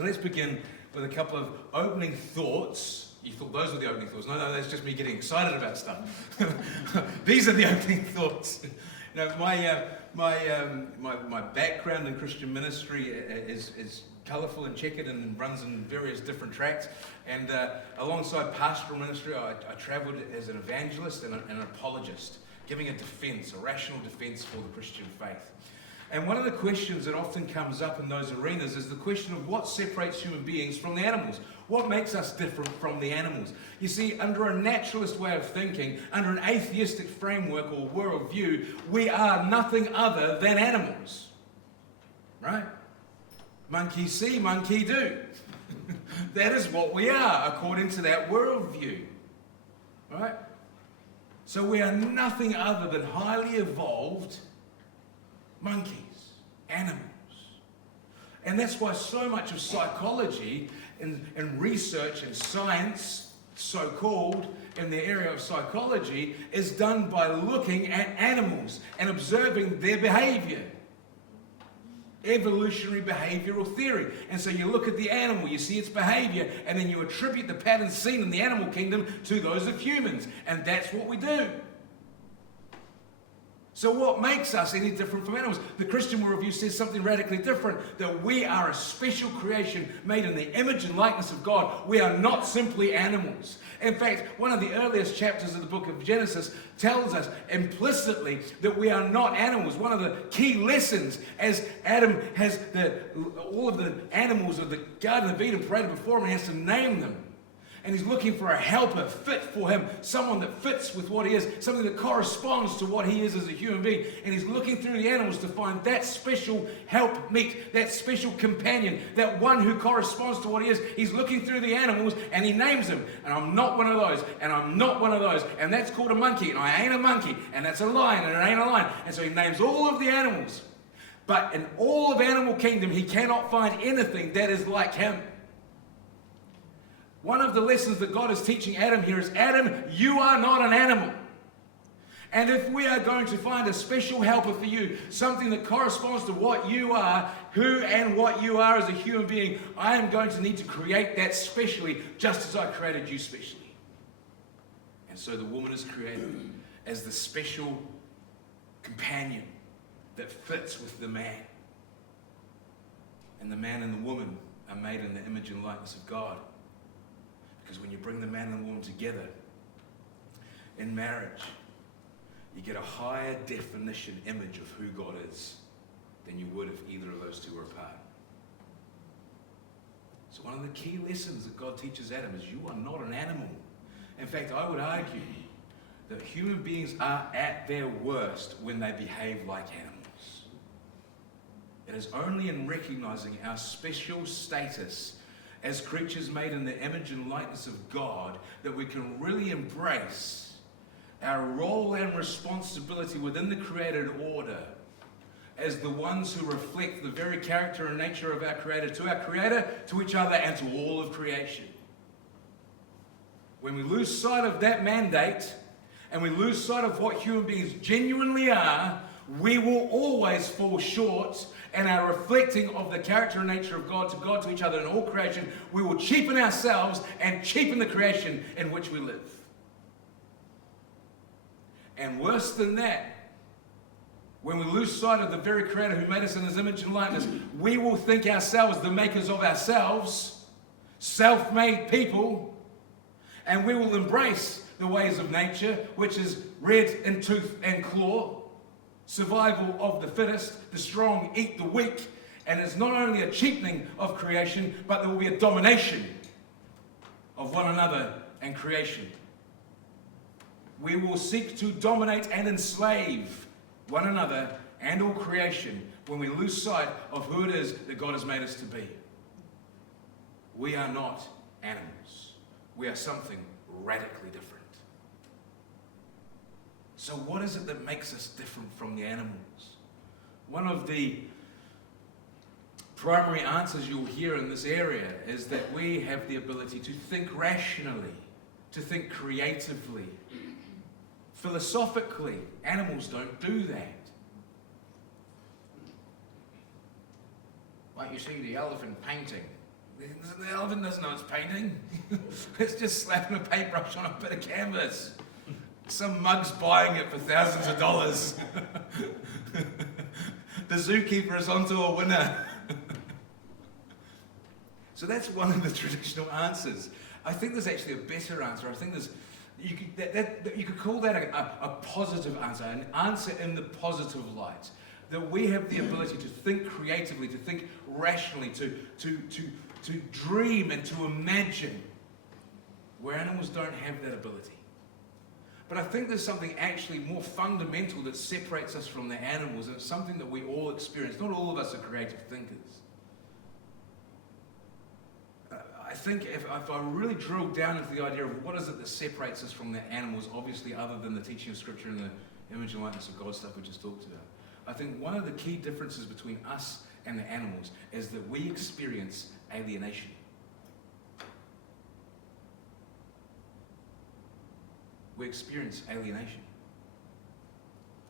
So let's begin with a couple of opening thoughts. You thought those were the opening thoughts. No, that's just me getting excited about stuff. These are the opening thoughts. You know, my background in Christian ministry is colourful and checkered and runs in various different tracks. And alongside pastoral ministry, I travelled as an evangelist and an apologist, giving a defence, a rational defence for the Christian faith. And one of the questions that often comes up in those arenas is the question of what separates human beings from the animals. What makes us different from the animals? You see, under a naturalist way of thinking, under an atheistic framework or worldview, we are nothing other than animals. Right? Monkey see, monkey do. That is what we are, according to that worldview. Right? So we are nothing other than highly evolved monkeys, animals. And that's why so much of psychology and research and science, so-called, in the area of psychology, is done by looking at animals and observing their behavior. Evolutionary behavioral theory. And so you look at the animal, you see its behavior, and then you attribute the patterns seen in the animal kingdom to those of humans. And that's what we do. So what makes us any different from animals? The Christian worldview says something radically different, that we are a special creation made in the image and likeness of God. We are not simply animals. In fact, one of the earliest chapters of the book of Genesis tells us implicitly that we are not animals. One of the key lessons, as Adam has all of the animals of the Garden of Eden paraded before him, he has to name them. And he's looking for a helper fit for him, someone that fits with what he is, something that corresponds to what he is as a human being. And he's looking through the animals to find that special helpmeet, that special companion, that one who corresponds to what he is. He's looking through the animals and he names them. And I'm not one of those, and I'm not one of those, and that's called a monkey, and I ain't a monkey, and that's a lion, and it ain't a lion. And so he names all of the animals. But in all of animal kingdom, he cannot find anything that is like him. One of the lessons that God is teaching Adam here is, Adam, you are not an animal. And if we are going to find a special helper for you, something that corresponds to what you are, who and what you are as a human being, I am going to need to create that specially, just as I created you specially. And so the woman is created as the special companion that fits with the man. And the man and the woman are made in the image and likeness of God. Because when you bring the man and the woman together in marriage, you get a higher definition image of who God is than you would if either of those two were apart. So one of the key lessons that God teaches Adam is you are not an animal. In fact, I would argue that human beings are at their worst when they behave like animals. It is only in recognizing our special status as creatures made in the image and likeness of God that we can really embrace our role and responsibility within the created order as the ones who reflect the very character and nature of our Creator, to each other, and to all of creation. When we lose sight of that mandate and we lose sight of what human beings genuinely are, we will always fall short, and our reflecting of the character and nature of God to each other in all creation, we will cheapen ourselves and cheapen the creation in which we live. And worse than that, when we lose sight of the very Creator who made us in His image and likeness, we will think ourselves the makers of ourselves, self-made people, and we will embrace the ways of nature, which is red in tooth and claw, survival of the fittest, the strong eat the weak, and it's not only a cheapening of creation, but there will be a domination of one another and creation. We will seek to dominate and enslave one another and all creation when we lose sight of who it is that God has made us to be. We are not animals. We are something radically different. So what is it that makes us different from the animals? One of the primary answers you'll hear in this area is that we have the ability to think rationally, to think creatively, philosophically. Animals don't do that. Like you see the elephant painting. The elephant doesn't know it's painting. It's just slapping a paintbrush on a bit of canvas. Some mug's buying it for thousands of dollars. The zookeeper is onto a winner. So that's one of the traditional answers. I think there's actually a better answer. I think you could call that a positive answer, an answer in the positive light. That we have the ability to think creatively, to think rationally, to dream and to imagine, where animals don't have that ability. But I think there's something actually more fundamental that separates us from the animals, and it's something that we all experience. Not all of us are creative thinkers. I think if I really drill down into the idea of what is it that separates us from the animals, obviously other than the teaching of Scripture and the image and likeness of God stuff we just talked about, I think one of the key differences between us and the animals is that we experience alienation. We experience alienation.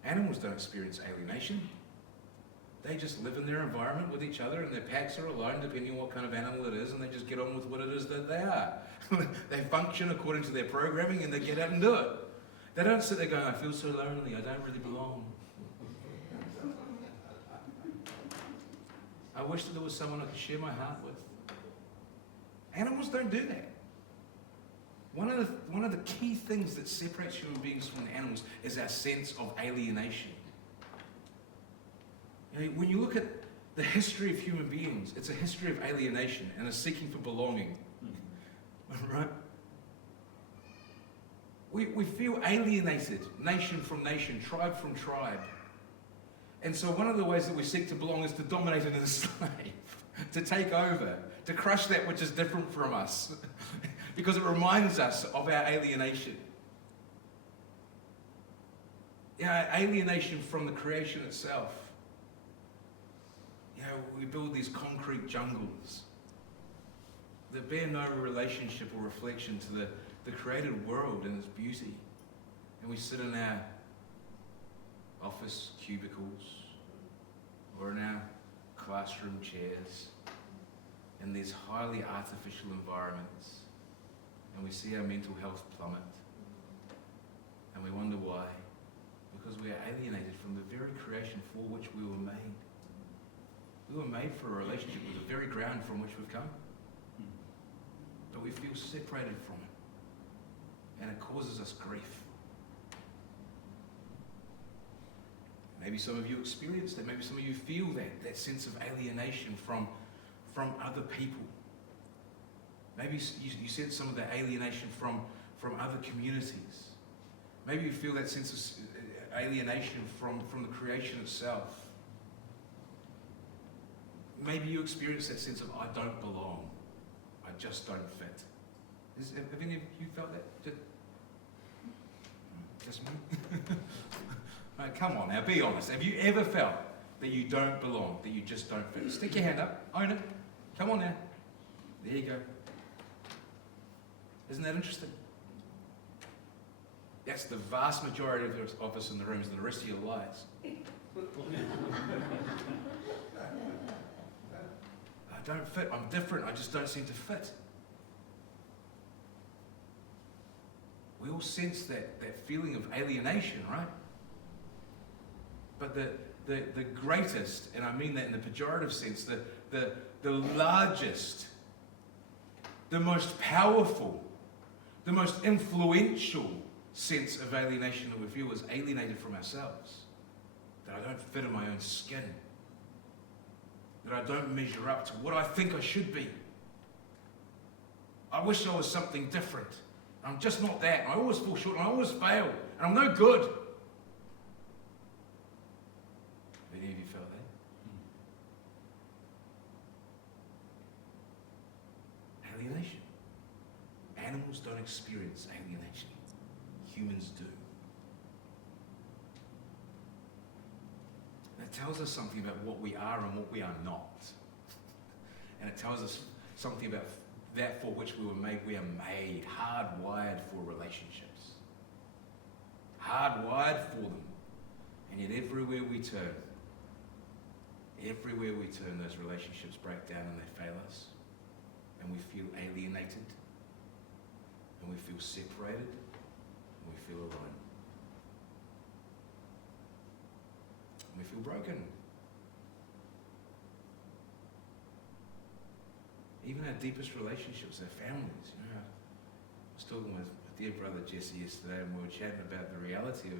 Animals don't experience alienation. They just live in their environment with each other, and their packs are alone depending on what kind of animal it is, and they just get on with what it is that they are. They function according to their programming, and they get out and do it. They don't sit there going, I feel so lonely, I don't really belong. I wish that there was someone I could share my heart with. Animals don't do that. One of the key things that separates human beings from the animals is our sense of alienation. You know, when you look at the history of human beings, it's a history of alienation and a seeking for belonging. Right? We feel alienated, nation from nation, tribe from tribe. And so one of the ways that we seek to belong is to dominate and enslave, to take over, to crush that which is different from us, because it reminds us of our alienation. You know, alienation from the creation itself. You know, we build these concrete jungles that bear no relationship or reflection to the created world and its beauty. And we sit in our office cubicles or in our classroom chairs in these highly artificial environments, and we see our mental health plummet, and we wonder why. Because we are alienated from the very creation for which we were made. We were made for a relationship with the very ground from which we've come, but we feel separated from it, and it causes us grief. Maybe some of you experience that. Maybe some of you feel that sense of alienation from other people. Maybe you sense some of that alienation from other communities. Maybe you feel that sense of alienation from the creation itself. Maybe you experience that sense of, I don't belong. I just don't fit. Have any of you felt that? Just me? Right, come on now, be honest. Have you ever felt that you don't belong, that you just don't fit? Stick your hand up, own it. Come on now. There you go. Isn't that interesting? That's the vast majority of us in the rooms, and the rest of your lives. I don't fit, I'm different, I just don't seem to fit. We all sense that feeling of alienation, right? But the greatest, and I mean that in the pejorative sense, the largest, the most powerful, the most influential sense of alienation that we feel is alienated from ourselves. That I don't fit in my own skin. That I don't measure up to what I think I should be. I wish I was something different. I'm just not that. I always fall short and I always fail. And I'm no good. Have any of you felt that? Alienation. Animals don't experience alienation. Humans do. And it tells us something about what we are and what we are not. And it tells us something about that for which we were made. We are made, hardwired for relationships. Hardwired for them. And yet everywhere we turn, those relationships break down and they fail us. scattered, and we feel separated, and we feel alone. And we feel broken. Even our deepest relationships, our families, I was talking with my dear brother Jesse yesterday, and we were chatting about the reality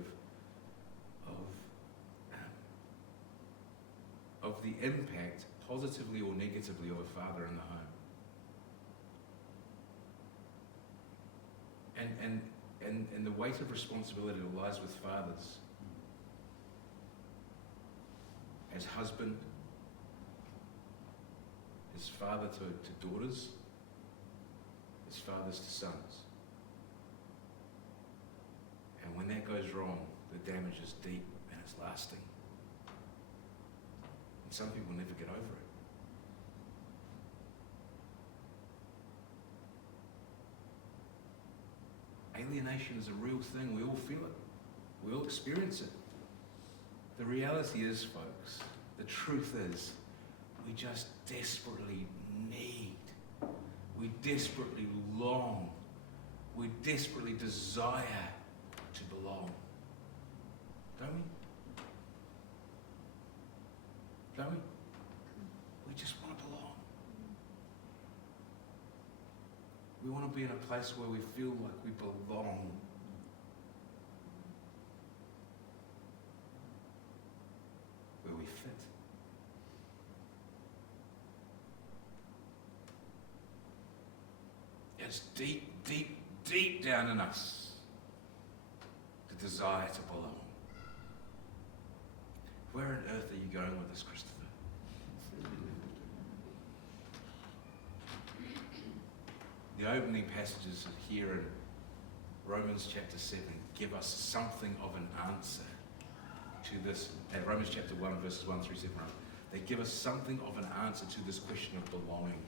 of the impact, positively or negatively, of a father in the home. And the weight of responsibility that lies with fathers as husband, as father to daughters, as fathers to sons. And when that goes wrong, the damage is deep and it's lasting. And some people never get over it. Alienation is a real thing. We all feel it. We all experience it. The reality is, folks, the truth is, we just desperately need, we desperately long, we desperately desire to belong. Don't we? Don't we? We just want to belong. We want to be in a place where we feel like we belong. Where we fit. It's deep, deep, deep down in us, the desire to belong. Where on earth are you going with this, Kristopher? The opening passages here in Romans chapter 7 give us something of an answer to this. Romans chapter 1, verses 1 through 7. They give us something of an answer to this question of belonging.